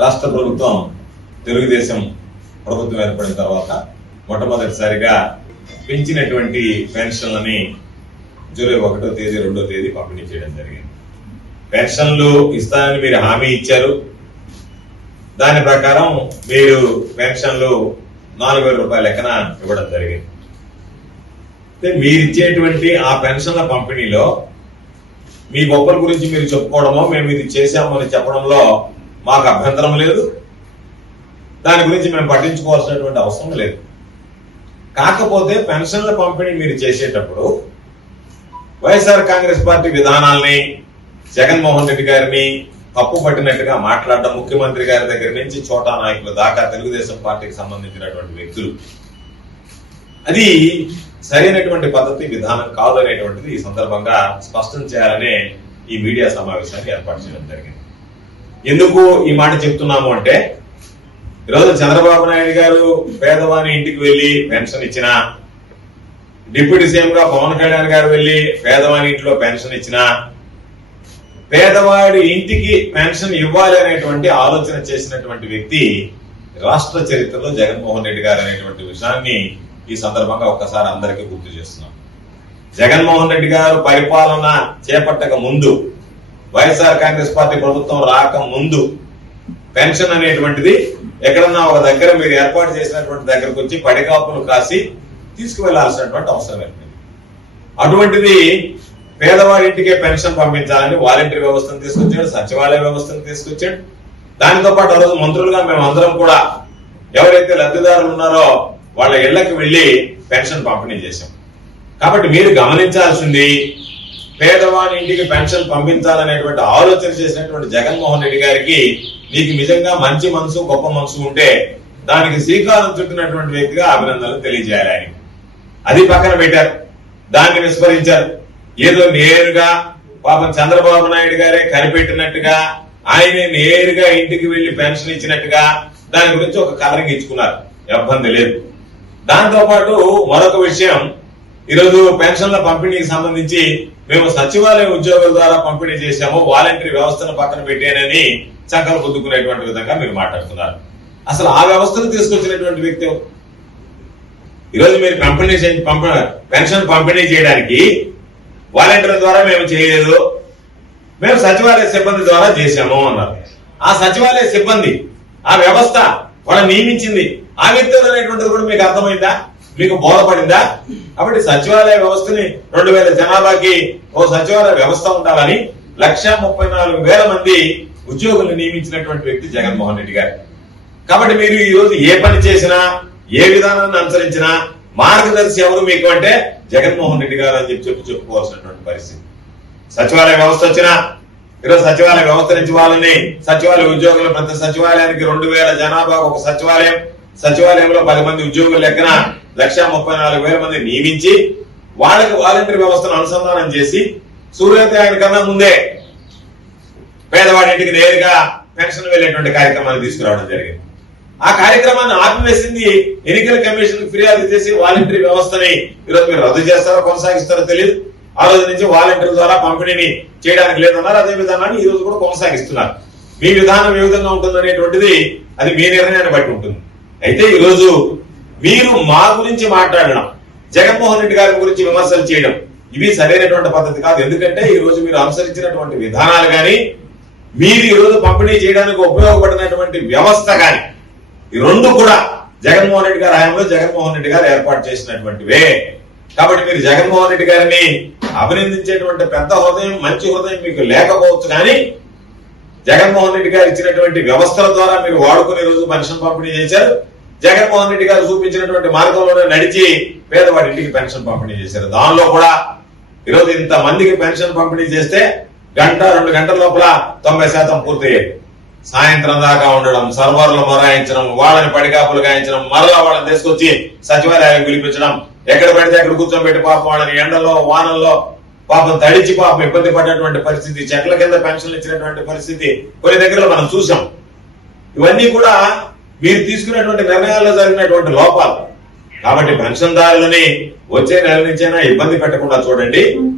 రాష్ట్ర ప్రభుత్వం తెలుగుదేశం ప్రభుత్వం ఏర్పడిన తర్వాత మొట్టమొదటిసారిగా పెంచినటువంటి పెన్షన్లని జూలై ఒకటో తేదీ రెండో తేదీ పంపిణీ చేయడం జరిగింది. పెన్షన్లు ఇస్తానని మీరు హామీ ఇచ్చారు. దాని ప్రకారం మీరు పెన్షన్లు నాలుగు వేల రూపాయల లెక్కన ఇవ్వడం జరిగింది. మీరు ఇచ్చేటువంటి ఆ పెన్షన్ల పంపిణీలో మీ గొప్పల గురించి మీరు చెప్పుకోవడమో మేము ఇది చేశామని చెప్పడంలో మాకు అభ్యంతరం లేదు. దాని గురించి మేము పట్టించుకోవాల్సినటువంటి అవసరం లేదు. కాకపోతే పెన్షన్ల పంపిణీ మీరు చేసేటప్పుడు వైఎస్ఆర్ కాంగ్రెస్ పార్టీ విధానాల్ని జగన్మోహన్ రెడ్డి గారిని తప్పు పట్టినట్టుగా మాట్లాడడం ముఖ్యమంత్రి గారి దగ్గర నుంచి చోటా నాయకుల దాకా తెలుగుదేశం పార్టీకి సంబంధించినటువంటి వ్యక్తులు. అది సరైనటువంటి పద్ధతి విధానం కాదు అనేటువంటిది ఈ సందర్భంగా స్పష్టం చేయాలనే ఈ మీడియా సమావేశాన్ని ఏర్పాటు చేయడం జరిగింది. ఎందుకు ఈ మాట చెప్తున్నాము అంటే ఈరోజు చంద్రబాబు నాయుడు గారు పేదవాని ఇంటికి వెళ్ళి పెన్షన్ ఇచ్చిన డిప్యూటీ సీఎం గా పవన్ కళ్యాణ్ గారు వెళ్ళి పేదవాని ఇంట్లో పెన్షన్ ఇచ్చిన పేదవాడి ఇంటికి పెన్షన్ ఇవ్వాలి అనేటువంటి ఆలోచన చేసినటువంటి వ్యక్తి రాష్ట్ర చరిత్రలో జగన్మోహన్ రెడ్డి గారు అనేటువంటి విషయాన్ని ఈ సందర్భంగా ఒక్కసారి అందరికీ గుర్తు చేస్తున్నాం. జగన్మోహన్ రెడ్డి గారు పరిపాలన చేపట్టక ముందు వైఎస్ఆర్ కాంగ్రెస్ పార్టీ ప్రభుత్వం రాక ముందు పెన్షన్ అనేటువంటిది ఎక్కడన్నా ఒక దగ్గర మీరు ఏర్పాటు చేసినటువంటి దగ్గరకు వచ్చి పడికాపులు కాసి తీసుకువెళ్ళాల్సినటువంటి అవసరం ఏర్పడింది. అటువంటిది పేదవారింటికే పెన్షన్ పంపించాలని వాలంటీర్ వ్యవస్థను తీసుకొచ్చాడు సచివాలయ వ్యవస్థను తీసుకొచ్చాడు. దానితో పాటు ఆ రోజు మంత్రులుగా మేము అందరం కూడా ఎవరైతే లబ్ధిదారులు ఉన్నారో వాళ్ళ ఇళ్ళకు వెళ్ళి పెన్షన్ పంపిణీ చేశాం. కాబట్టి మీరు గమనించాల్సింది పేదవాని ఇంటికి పెన్షన్ పంపించాలనేటువంటి ఆలోచన చేసినటువంటి జగన్మోహన్ రెడ్డి గారికి నీకు నిజంగా మంచి మనసు గొప్ప మనసు ఉంటే దానికి శ్రీకారం చుట్టినటువంటి వ్యక్తిగా అభినందనలు తెలియజేయాలి ఆయన. అది పక్కన పెట్టారు. దాన్ని విస్మరించారు. ఏదో నేరుగా పాపం చంద్రబాబు నాయుడు గారే కనిపెట్టినట్టుగా ఆయనే నేరుగా ఇంటికి వెళ్ళి పెన్షన్ ఇచ్చినట్టుగా దాని గురించి ఒక కలరింగ్ ఇచ్చుకున్నారు ఇబ్బంది లేదు. దాంతో పాటు మరొక విషయం ఈరోజు పెన్షన్ల పంపిణీకి సంబంధించి మేము సచివాలయ ఉద్యోగుల ద్వారా పంపిణీ చేశాము. వాలంటరీ వ్యవస్థను పక్కన పెట్టానని చక్కలు పొందుకునేటువంటి విధంగా మీరు మాట్లాడుతున్నారు. అసలు ఆ వ్యవస్థను తీసుకొచ్చినటువంటి వ్యక్తి ఈరోజు మీరు పంపిణీ పెన్షన్ పంపిణీ చేయడానికి వాలంటీర్ల ద్వారా మేము చేయలేదు. మేము సచివాలయ సిబ్బంది ద్వారా చేశాము అన్నారు. ఆ సచివాలయ సిబ్బంది ఆ వ్యవస్థ వాళ్ళ నియమించింది. ఆ వ్యక్తి అనేటువంటిది కూడా మీకు అర్థమైందా? మీకు బోధపడిందా? కాబట్టి సచివాలయ వ్యవస్థని రెండు వేల జనాభాకి ఓ సచివాలయ వ్యవస్థ ఉండాలని లక్ష ముప్పై నాలుగు వేల మంది ఉద్యోగులు నియమించినటువంటి వ్యక్తి జగన్మోహన్ రెడ్డి గారు. కాబట్టి మీరు ఈ రోజు ఏ పని చేసినా ఏ విధానాన్ని అనుసరించినా మార్గదర్శి ఎవరు మీకు అంటే జగన్మోహన్ రెడ్డి గారు అని చెప్పి చెప్పి చెప్పుకోవాల్సినటువంటి పరిస్థితి. సచివాలయ వ్యవస్థ వచ్చినా ఈరోజు సచివాలయ వ్యవస్థ నుంచి వాళ్ళని సచివాలయ ఉద్యోగులు ప్రతి సచివాలయానికి రెండు వేల జనాభా ఒక సచివాలయం సచివాలయంలో పది మంది ఉద్యోగుల లెక్కన లక్ష ముప్పై నాలుగు వేల మంది నియమించి వాళ్ళకి వాలంటీర్ వ్యవస్థను అనుసంధానం చేసి సూర్యోదయాని కన్నా ముందే పేదవాడింటికి నేరుగా పెన్షన్ వెళ్ళేటువంటి కార్యక్రమాన్ని తీసుకురావడం జరిగింది. ఆ కార్యక్రమాన్ని ఆపివేసింది ఎన్నికల కమిషన్ ఫిర్యాదు చేసి వాలంటరీ వ్యవస్థని ఈరోజు మీరు రద్దు చేస్తారో కొనసాగిస్తారో తెలియదు. ఆ రోజు నుంచి వాలంటీర్ ద్వారా పంపిణీని చేయడానికి లేదన్నారు. అదే విధానాన్ని ఈ రోజు కూడా కొనసాగిస్తున్నారు. మీ విధానం ఏ విధంగా ఉంటుంది అనేటువంటిది అది మీ నిర్ణయాన్ని బట్టి ఉంటుంది. అయితే ఈరోజు మీరు మా గురించి మాట్లాడడం జగన్మోహన్ రెడ్డి గారి గురించి విమర్శలు చేయడం ఇవి సరైనటువంటి పద్ధతి కాదు. ఎందుకంటే ఈ రోజు మీరు అనుసరించినటువంటి విధానాలు కానీ మీరు ఈరోజు పంపిణీ చేయడానికి ఉపయోగపడినటువంటి వ్యవస్థ కానీ ఈ రెండు కూడా జగన్మోహన్ రెడ్డి గారి హయాంలో జగన్మోహన్ రెడ్డి గారు ఏర్పాటు చేసినటువంటివే. కాబట్టి మీరు జగన్మోహన్ రెడ్డి గారిని అభినందించేటువంటి పెద్ద హృదయం మంచి హృదయం మీకు లేకపోవచ్చు కానీ జగన్మోహన్ రెడ్డి గారు ఇచ్చినటువంటి వ్యవస్థల ద్వారా మీరు వాడుకునే రోజు పెన్షన్ పంపిణీ చేశారు. జగన్మోహన్ రెడ్డి గారు చూపించినటువంటి మార్గంలోనే నడిచి పేదవాడి ఇంటికి పెన్షన్ పంపిణీ చేశారు. దానిలో కూడా ఈరోజు ఇంత మందికి పెన్షన్ పంపిణీ చేస్తే గంట రెండు గంటల లోపల తొంభై శాతం పూర్తయ్యేది సాయంత్రం దాకా ఉండడం సర్వర్లు మొరాయించడం వాళ్ళని పడికాపులు గాయించడం మరలా వాళ్ళని తీసుకొచ్చి సచివాలయాలకు పిలిపించడం ఎక్కడ పడితే అక్కడ కూర్చోబెట్టి పాపం వాళ్ళని ఎండలో వానల్లో పాపం తడిచి పాపం ఇబ్బంది పడినటువంటి పరిస్థితి చెట్ల కింద పెన్షన్లు ఇచ్చినటువంటి పరిస్థితి కొన్ని దగ్గరలో మనం చూసాం. ఇవన్నీ కూడా మీరు తీసుకున్నటువంటి నిర్ణయాల్లో జరిగినటువంటి లోపాలు. కాబట్టి పెన్షన్దారులని వచ్చే నెల నుంచైనా ఇబ్బంది పెట్టకుండా చూడండి.